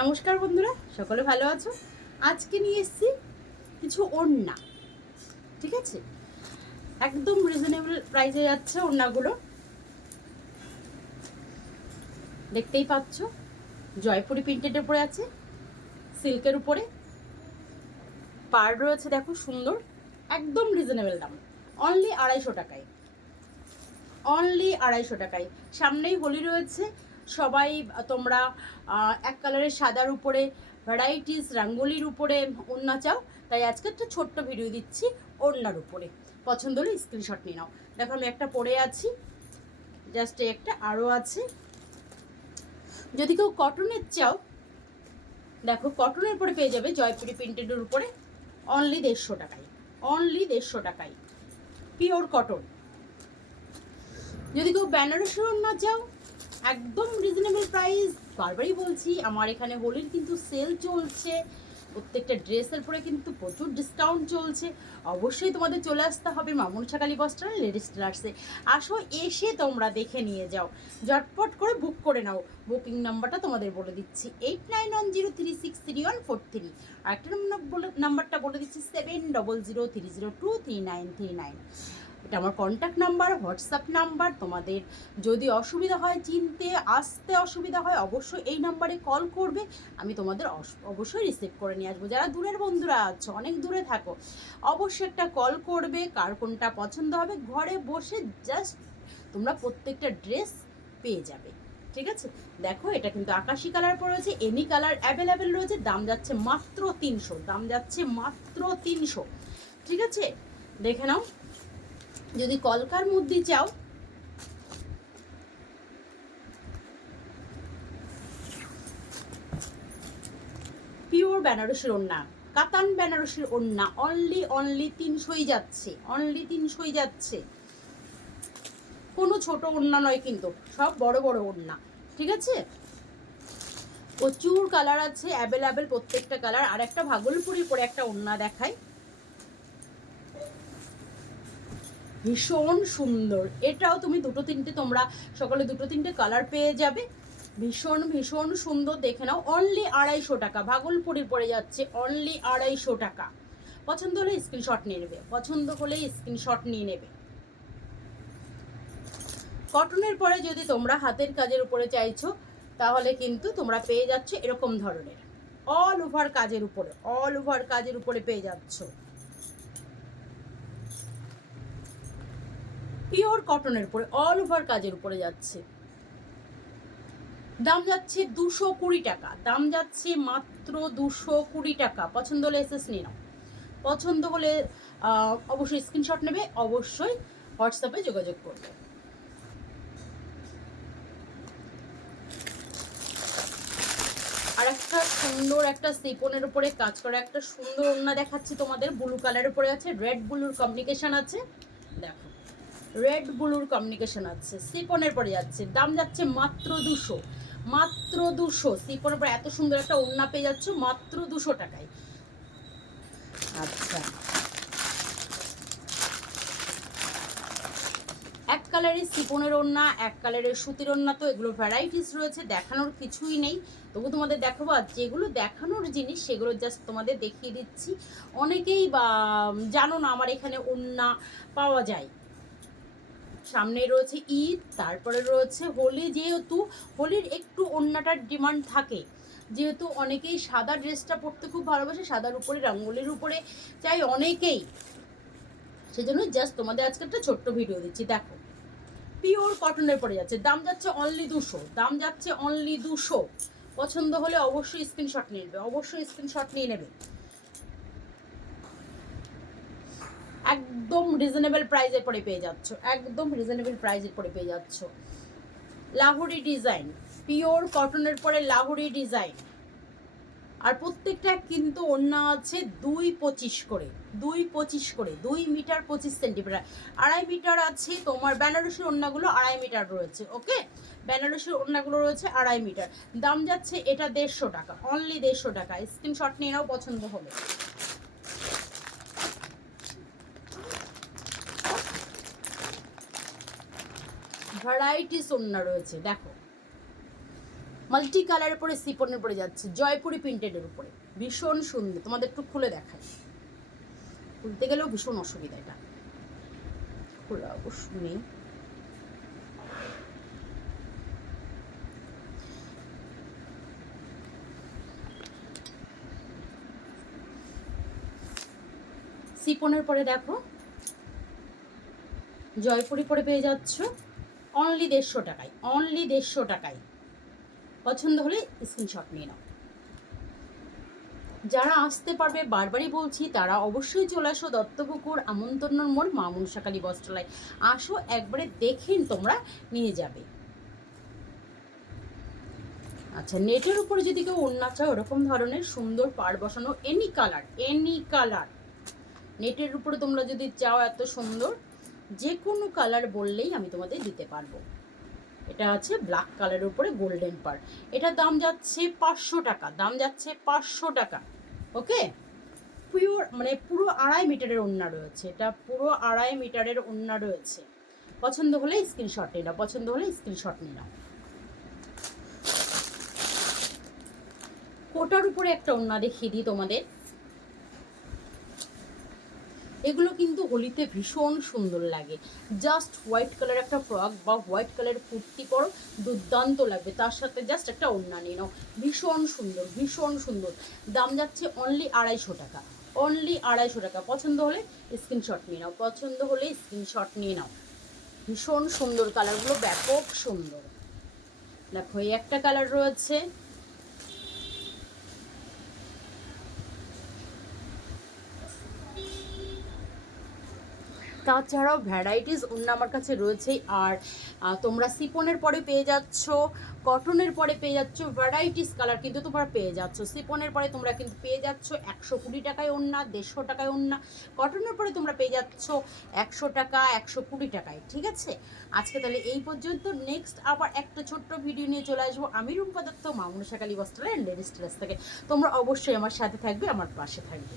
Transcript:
নমস্কার বন্ধুরা, সকলে ভালো আছো? আজকে নিয়ে এসেছি কিছু ওড়না, ঠিক আছে? একদম রিজনেবল প্রাইসে যাচ্ছে ওড়নাগুলো। দেখতেই পাচ্ছ, জয়পুরি প্রিন্টেডের উপরে আছে, সিল্কের উপরে। পার রয়েছে, দেখো, সুন্দর, একদম রিজনেবল দাম। অনলি আড়াইশো টাকায় অনলি আড়াইশো টাকায়। সামনেই হোলি রয়েছে সবাই, তোমরা এক কালারের সাদার উপরে ভ্যারাইটিস রাঙ্গোলির উপরে ওড়না চাও, তাই আজকে একটা ছোট্ট ভিডিও দিচ্ছি ওড়নার উপরে। পছন্দ হলে স্ক্রিনশট নিয়ে নাও। দেখো, আমি একটা পরে আছি জাস্ট একটা আরও আছে। যদি কেউ কটনের চাও, দেখো কটনের পরে পেয়ে যাবে জয়পুরি প্রিন্টেডের উপরে অনলি দেড়শো টাকায় অনলি দেড়শো টাকায় পিওর কটন যদি কেউ বেনারসি ওড়না চাও একদম রিজনেবল প্রাইস বারবারই বলছি, আমার এখানে হোলির কিন্তু সেল চলছে। প্রত্যেকটা ড্রেসের পরে কিন্তু প্রচুর ডিসকাউন্ট চলছে। অবশ্যই তোমাদের চলে আসতে হবে মামুন ছাকালি বস্ত্রালয় লেডিস টেলার্সে আসো, এসে তোমরা দেখে নিয়ে যাও। ঝটপট করে বুক করে নাও। বুকিং নাম্বারটা তোমাদের বলে দিচ্ছি। Eight nine one zero three six three one four three আর একটা নাম্বারটা বলে দিচ্ছি seven double zero three zero two three nine three nine এটা আমার কন্ট্যাক্ট নাম্বার হোয়াটসঅ্যাপ নাম্বার তোমাদের যদি অসুবিধা হয় চিনতে, আসতে অসুবিধা হয় অবশ্যই এই নাম্বারে কল করবে, আমি তোমাদের অবশ্যই রিসিভ করে নিয়ে আসব। যারা দূরের বন্ধুরা আছো, অনেক দূরে থাকো, অবশ্যই একটা কল করবে, কার কোনটা পছন্দ হবে, ঘরে বসে জাস্ট তোমরা প্রত্যেকটা ড্রেস পেয়ে যাবে, ঠিক আছে? দেখো, এটা কিন্তু আকাশি কালার পড়েছে এনি কালার অ্যাভেলেবেল রয়েছে, দাম যাচ্ছে মাত্র তিনশো, দাম যাচ্ছে মাত্র তিনশো, ঠিক আছে? দেখে নাও। যদি কলকার মধ্যে চাও। পিওর বেনারসির ওড়না কাতান বেনারসির ওড়না অনলি অনলি তিনশোই যাচ্ছে অনলি তিনশোই যাচ্ছে। কোনো ছোট ওড়না নয় কিন্তু, সব বড় বড় ওড়না, ঠিক আছে? প্রচুর কালার আছে অ্যাভেলেবেল প্রত্যেকটা কালার আর একটা ভাগলপুরি পরে একটা ওড়না দেখায়। ভীষণ সুন্দর। এটাও তুমি দুটো তিনটে, তোমরা সকলে দুটো তিনটে কালার পেয়ে যাবে। ভীষণ ভীষণ সুন্দর, দেখে নাও। অনলি আড়াইশো টাকা। ভাগলপুরের পড়ে যাচ্ছে অনলি আড়াইশো টাকা। পছন্দ হলে স্ক্রিনশট নিয়ে নেবে। পছন্দ হলে স্ক্রিনশট নিয়ে নেবে। কটনের পরে যদি তোমরা হাতের কাজের উপরে চাইছো, তাহলে কিন্তু তোমরা পেয়ে যাচ্ছ এরকম ধরনের। অল ওভার কাজের উপরে অল ওভার কাজের উপরে পেয়ে যাচ্ছ। পিওর কটনের উপরে অল ওভার কাজের উপরে যাচ্ছে। দাম যাচ্ছে দুশো কুড়ি টাকা। দাম যাচ্ছে মাত্র দুশো কুড়ি টাকা। পছন্দ হলে এসএস নিয়ে নাও। পছন্দ হলে অবশ্যই স্ক্রিনশট নেবে, অবশ্যই হোয়াটসঅ্যাপে যোগাযোগ করবে। আর একটা সুন্দর একটা সিপনের উপরে কাজ করা, একটা সুন্দর ওড়না দেখাচ্ছি তোমাদের ব্লু কালারের উপরে আছে রেড ব্লুর কমিউনিকেশন আছে। রেড ব্লুর কমিউনিকেশন আছে সিপনের পরে যাচ্ছে, দাম যাচ্ছে মাত্র দুশো। মাত্র দুশো সিপনের পরে এত সুন্দর একটা ওড়না পেয়ে যাচ্ছ, মাত্র দুশো টাকায়। আচ্ছা। এক কালারের সিপনের ওড়না, এক কালারের সুতির ওড়না তো, এগুলো ভ্যারাইটিস রয়েছে, দেখানোর কিছুই নেই। তবু তোমাদের দেখাবো আর যেগুলো দেখানোর জিনিস, সেগুলো জাস্ট তোমাদের দেখিয়ে দিচ্ছি। অনেকেই বা জানো না আমার এখানে ওড়না পাওয়া যায়। সামনে রয়েছে ঈদ, তারপরে রয়েছে হোলি, যেহেতু হোলির একটু ওড়নাটার ডিমান্ড থাকে। যেহেতু অনেকেই সাদা ড্রেসটা পরতে খুব ভালোবাসে, সাদার উপরে, রঙ্গোলির উপরে, চাই অনেকেই। সেজন্য জাস্ট তোমাদের আজকে একটা ছোট্ট ভিডিও দিচ্ছি, দেখো। পিওর কটনের পরে যাচ্ছে, দাম যাচ্ছে অনলি দুশো, দাম যাচ্ছে অনলি দুশো। পছন্দ হলে অবশ্যই স্ক্রিনশট নিয়ে নেবে, অবশ্যই স্ক্রিনশট নিয়ে নেবে। একদম রিজনেবল প্রাইসের পরে পেয়ে যাচ্ছ। একদম রিজনেবল প্রাইসের পরে পেয়ে যাচ্ছ। লাহুরি ডিজাইন পিওর কটনের পরে লাহুরি ডিজাইন আর প্রত্যেকটা কিন্তু ওড়না আছে দুই পঁচিশ করে, দুই পঁচিশ করে, দুই মিটার পঁচিশ সেন্টিমিটার আড়াই মিটার আছে তোমার বেনারসির ওড়নাগুলো আড়াই মিটার রয়েছে ওকে বেনারসির ওড়নাগুলো রয়েছে আড়াই মিটার। দাম যাচ্ছে এটা দেড়শো টাকা অনলি দেড়শো টাকা। স্ক্রিনশট নিয়ে নাও, পছন্দ হবে ভ্যারাইটিস ওড়না রয়েছে, দেখো। মাল্টি কালারের উপরে সিপনের পরে যাচ্ছে, জয়পুরি প্রিন্টেডের উপরে। ভীষণ সুন্দর, তোমাদের একটু খুলে দেখাই। খুলতে গেলেও ভীষণ অসুবিধা এটা। খোলা অবশ্য নেই। সিপনের পরে দেখো, জয়পুরি পরে পেয়ে যাচ্ছ। অনলি দেড়শো টাকায় অনলি দেড়শো টাকায়। পছন্দ হলে স্ক্রিনশট নিয়ে নাও। যারা আসতে পারবে, বারবারই বলছি, তারা অবশ্যই চলে আসো দত্তপুকুর আমন্ত্রণ মোড়, মা মনসাকালী বস্ত্রালয়। আসো, একবারে দেখেন তোমরা নিয়ে যাবে। আচ্ছা নেটের উপরে যদি কেউ ওড়না চায়, ওরকম ধরনের সুন্দর পাড় বসানো এনি কালার এনি কালার নেটের উপরে তোমরা যদি চাও এত সুন্দর যে কোনো কালার বললেই আমি তোমাদের দিতে পারব। এটা আছে ব্ল্যাক কালারের উপরে গোল্ডেন পার এটার দাম যাচ্ছে পাঁচশো টাকা, দাম যাচ্ছে পাঁচশো টাকা ওকে পিওর মানে পুরো আড়াই মিটারের ওন্না রয়েছে, এটা পুরো আড়াই মিটারের ওন্না রয়েছে। পছন্দ হলে স্ক্রিনশট নিয়ে নাও, পছন্দ হলে স্ক্রিনশট নিয়ে নাও। কোটার উপরে একটা ওন্না দেখিয়ে দিই তোমাদের। এগুলো কিন্তু হোলিতে ভীষণ সুন্দর লাগে। জাস্ট হোয়াইট কালার একটা ফ্রক বা হোয়াইট কালার কুর্তি পরো, দুর্দান্ত লাগবে। তার সাথে জাস্ট একটা ওড়না নিয়ে নাও। ভীষণ সুন্দর ভীষণ সুন্দর। দাম যাচ্ছে অনলি আড়াইশো টাকা। অনলি আড়াইশো টাকা। পছন্দ হলে স্ক্রিনশট নিয়ে নাও। পছন্দ হলে স্ক্রিনশট নিয়ে নাও। ভীষণ সুন্দর কালারগুলো ব্যাপক সুন্দর। দেখো, এই একটা কালার রয়েছে। তাছাড়াও ভ্যারাইটিস অন্য আমার কাছে রয়েছেই আর তোমরা সিপনের পরে পেয়ে যাচ্ছ, কটনের পরে পেয়ে যাচ্ছ, ভ্যারাইটিস কালার কিন্তু তোমরা পেয়ে যাচ্ছ। সিপনের পরে তোমরা কিন্তু পেয়ে যাচ্ছ একশো কুড়ি টাকায় ওন্না দেড়শো টাকায় ওন্না কটনের পরে তোমরা পেয়ে যাচ্ছ একশো টাকা, একশো কুড়ি টাকায়, ঠিক আছে? আজকে তাহলে এই পর্যন্ত। নেক্সট আবার একটা ছোট্ট ভিডিও নিয়ে চলে আসব। আমি রূপা দত্ত মামুন শাকালী বস্ত্রালয় লেডিস ড্রেস থেকে। তোমরা অবশ্যই আমার সাথে থাকবে, আমার পাশে থাকবে।